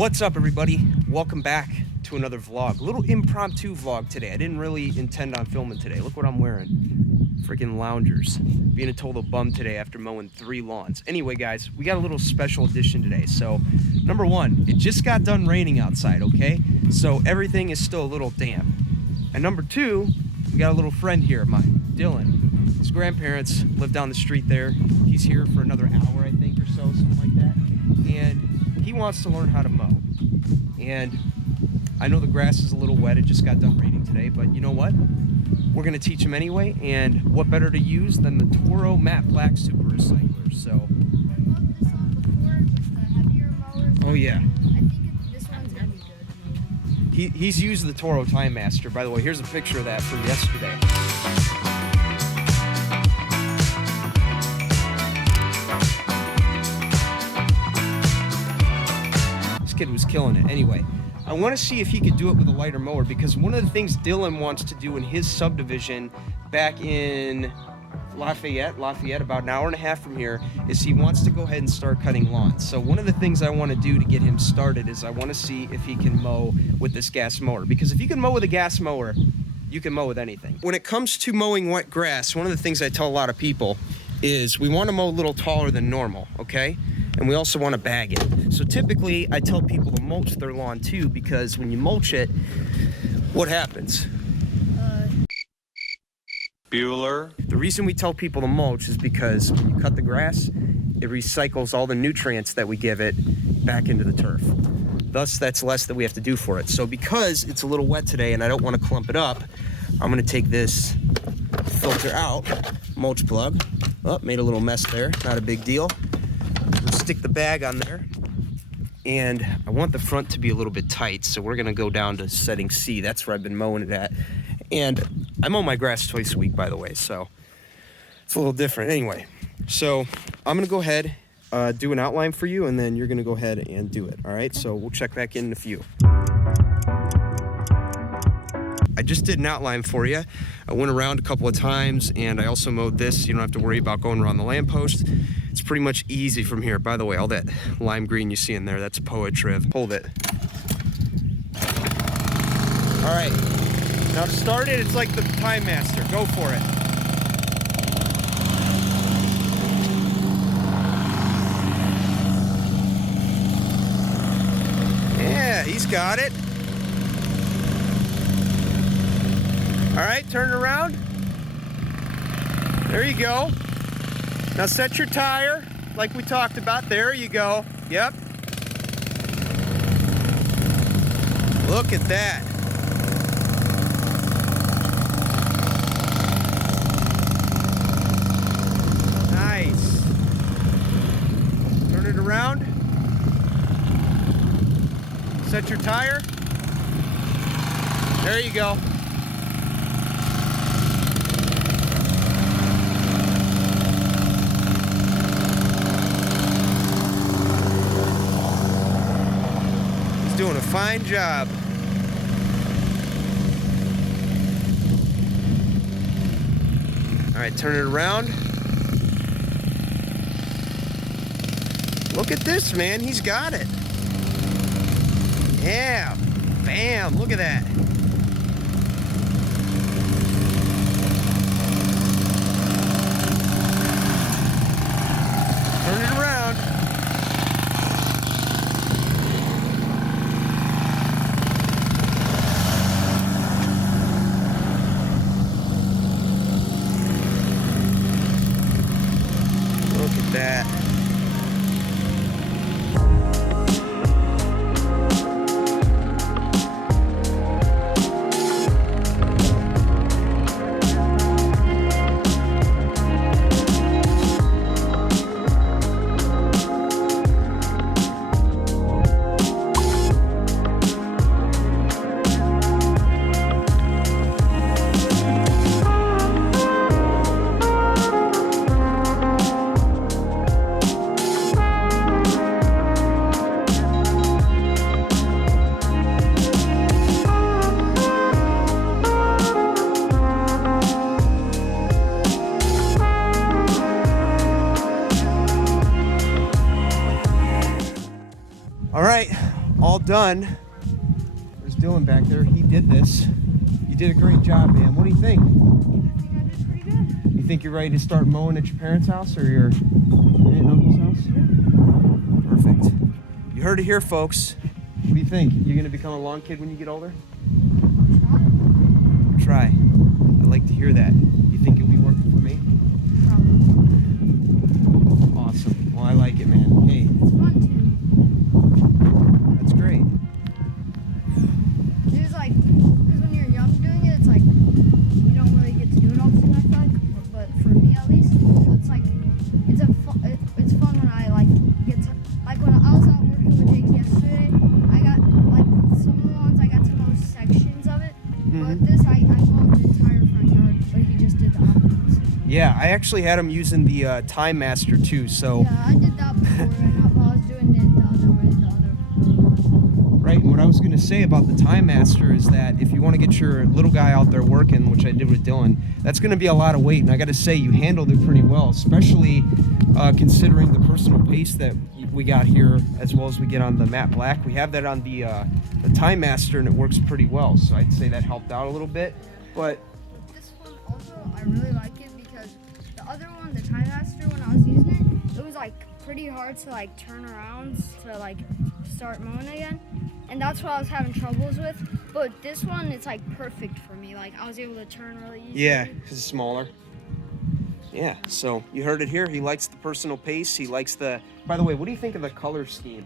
What's up, everybody? Welcome back to another vlog. A little impromptu vlog today. I didn't really intend on filming today. Look what I'm wearing. Freaking loungers. Being a total bum today after mowing 3 lawns. Anyway, guys, we got a little special edition today. So, number one, it just got done raining outside, okay? So everything is still a little damp. And number two, we got a little friend here of mine, Dylan. His grandparents live down the street there. He's here for another hour, I think, or so, something like that. And he wants to learn how to mow. And I know the grass is a little wet. It just got done raining today, but you know what? We're gonna teach him anyway. And what better to use than the Toro Matte Black Super Recycler? So. Oh yeah. I think this one's gonna be good. He's used the Toro Time Master. By the way, here's a picture of that from yesterday. Kid was killing it. Anyway, I want to see if he could do it with a lighter mower, because one of the things Dylan wants to do in his subdivision back in Lafayette, about an hour and a half from here, is he wants to go ahead and start cutting lawns. So one of the things I want to do to get him started is I want to see if he can mow with this gas mower, because if you can mow with a gas mower, you can mow with anything. When it comes to mowing wet grass, one of the things I tell a lot of people is we want to mow a little taller than normal, okay? And we also want to bag it. So typically, I tell people to mulch their lawn too, because when you mulch it, what happens? Bueller. The reason we tell people to mulch is because when you cut the grass, it recycles all the nutrients that we give it back into the turf. Thus, that's less that we have to do for it. So because it's a little wet today and I don't want to clump it up, I'm going to take this filter out, mulch plug. Oh, made a little mess there, not a big deal. Stick the bag on there, and I want the front to be a little bit tight, so we're gonna go down to setting C. That's where I've been mowing it at, and I mow my grass twice a week, by the way, so it's a little different. Anyway, so I'm gonna go ahead, do an outline for you, and then you're gonna go ahead and do it. All right, so we'll check back in a few. I just did an outline for you. I went around a couple of times, and I also mowed this. You don't have to worry about going around the lamppost. It's pretty much easy from here. By the way, all that lime green you see in there, that's Poetriv. Hold it. All right, now to start it, it's like the Time Master. Go for it. Yeah, he's got it. All right, turn it around. There you go. Now set your tire, like we talked about. There you go. Yep. Look at that. Nice. Turn it around. Set your tire. There you go. Doing a fine job. All right, turn it around. Look at this, man. He's got it. Yeah. Bam. Look at that. Turn it around. That. all done. There's Dylan back there. He did this. You did a great job, man. What do you think? I think I did pretty good. You think you're ready to start mowing at your parents' house or your aunt and uncle's house? Perfect. You heard it here, folks. What do you think? You're gonna become a lawn kid when you get older? I'll try. Try. I'd like to hear that. You think you'll be working for me? Probably. Awesome. Well, I like it, man. Hey, It's fun too. that's great. It's like, because when you're young doing it, it's like, you don't really get to do it all the time, I feel like. But for me at least, so it's like, it's fun when I like get to, like when I was out working with Jake yesterday, I got, like, some of the ones I got to mow sections of it. But this, I mowed the entire front yard, but he just did the options. Yeah, I actually had him using the Time Master too, so. Yeah, I did that before, and I was doing it the other way, the other. Right, and what I was going to say about the Time Master is that if you want to get your little guy out there working, which I did with Dylan, that's going to be a lot of weight, and I got to say you handled it pretty well, especially considering the personal pace that we got here, as well as we get on the matte black. We have that on the Time Master, and it works pretty well, so I'd say that helped out a little bit. But This one also, I really like it because the other one, the Time Master, when I was using it, it was like pretty hard to like turn around to like start mowing again. And that's what I was having troubles with. But this one, it's like perfect for me. Like I was able to turn really easily. yeah, because it's smaller. Yeah, so you heard it here. He likes the personal pace. He likes the. By the way, what do you think of the color scheme?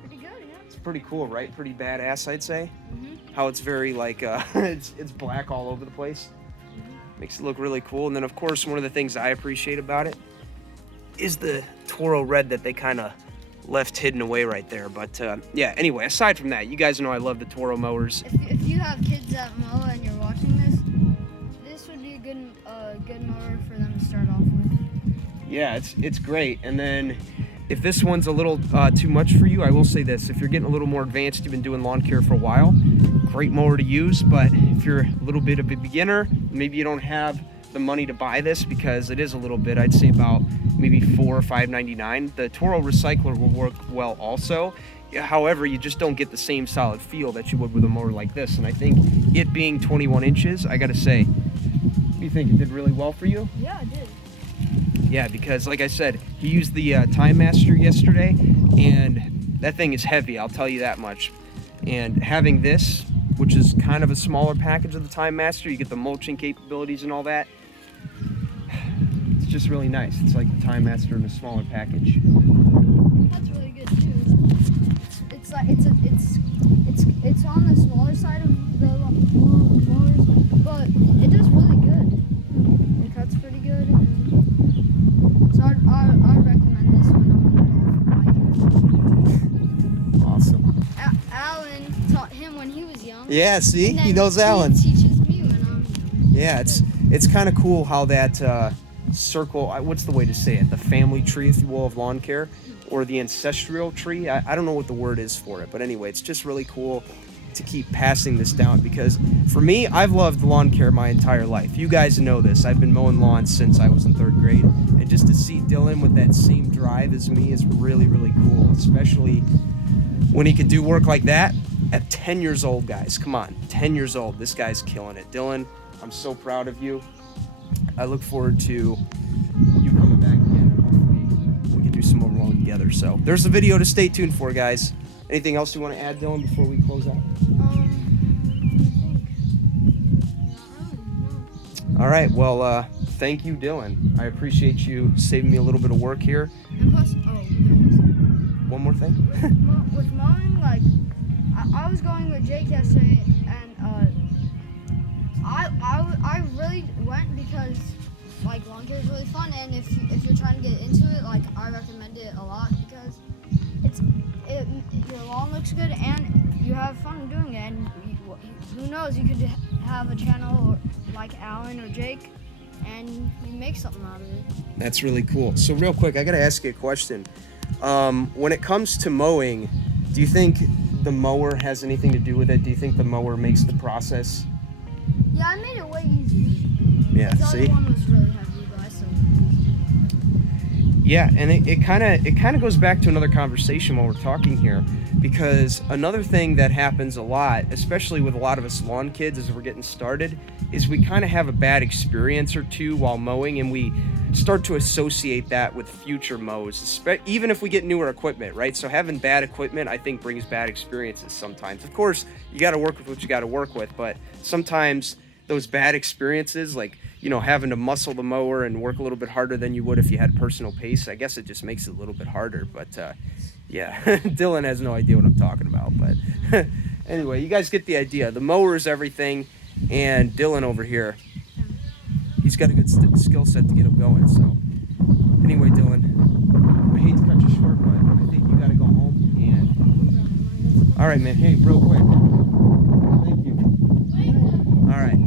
Pretty good, yeah. It's pretty cool, right? Pretty badass, I'd say. Mm-hmm. How it's very like it's black all over the place. Makes it look really cool. And then of course one of the things I appreciate about it is the Toro red that they kind of left hidden away right there. But yeah, anyway, aside from that, you guys know I love the Toro mowers. If you have kids that mow and you're watching this would be a good mower for them to start off with. Yeah, it's great. And then if this one's a little too much for you, I will say this. If you're getting a little more advanced, you've been doing lawn care for a while, great mower to use. But if you're a little bit of a beginner, maybe you don't have the money to buy this because it is a little bit, I'd say about maybe $4 or $5.99. The Toro Recycler will work well also. However, you just don't get the same solid feel that you would with a mower like this. And I think it being 21 inches, I gotta say, do you think it did really well for you? Yeah, I did. Yeah, because like I said, he used the Time Master yesterday, and that thing is heavy, I'll tell you that much. And having this, which is kind of a smaller package of the Time Master, you get the mulching capabilities and all that. It's just really nice. It's like the Time Master in a smaller package. That's really good too. It's like it's on the smaller side of the mowers, but it does really good. It cuts pretty good. So I'd recommend this one. Awesome. Alan taught him when he was young. Yeah, see, and then he knows Alan. He teaches me when I'm young. Yeah, it's kind of cool how that circle, what's the way to say it? The family tree, if you will, of lawn care, or the ancestral tree. I don't know what the word is for it, but anyway, it's just really cool to keep passing this down because for me, I've loved lawn care my entire life. You guys know this. I've been mowing lawns since I was in 3rd grade, and just to see Dylan with that same drive as me is really, really cool, especially when he could do work like that at 10 years old, guys. Come on, 10 years old. This guy's killing it. Dylan, I'm so proud of you. I look forward to you coming back again. Hopefully we can do some more mowing together. So there's the video to stay tuned for, guys. Anything else you want to add, Dylan, before we close out? All right. Well, thank you, Dylan. I appreciate you saving me a little bit of work here. And plus, One more thing. with mowing, like I was going with Jake yesterday, and I really went because like lawn care is really fun, and if you're trying to get into it, like I recommend it a lot because your lawn looks good and you have fun doing it, and who knows, you could have a channel like Alan or Jake and you make something out of it. That's really cool. So real quick, I gotta ask you a question. When it comes to mowing, do you think the mower has anything to do with it? Do you think the mower makes the process? Yeah, I made it way easier. Yeah, The see? other one was really heavy, but I still used it. Yeah, and it kind of goes back to another conversation while we're talking here. Because another thing that happens a lot, especially with a lot of us lawn kids as we're getting started, is we kind of have a bad experience or two while mowing, and we start to associate that with future mows, even if we get newer equipment, right? So having bad equipment, I think, brings bad experiences sometimes. Of course, you got to work with what you got to work with, but sometimes those bad experiences, like, having to muscle the mower and work a little bit harder than you would if you had personal pace, I guess it just makes it a little bit harder. But yeah, Dylan has no idea what I'm talking about. But anyway, you guys get the idea. The mower is everything, and Dylan over here, he's got a good skill set to get him going. So anyway, Dylan, I hate to cut you short, but I think you got to go home. And all right, man. Hey, real quick. Thank you. All right.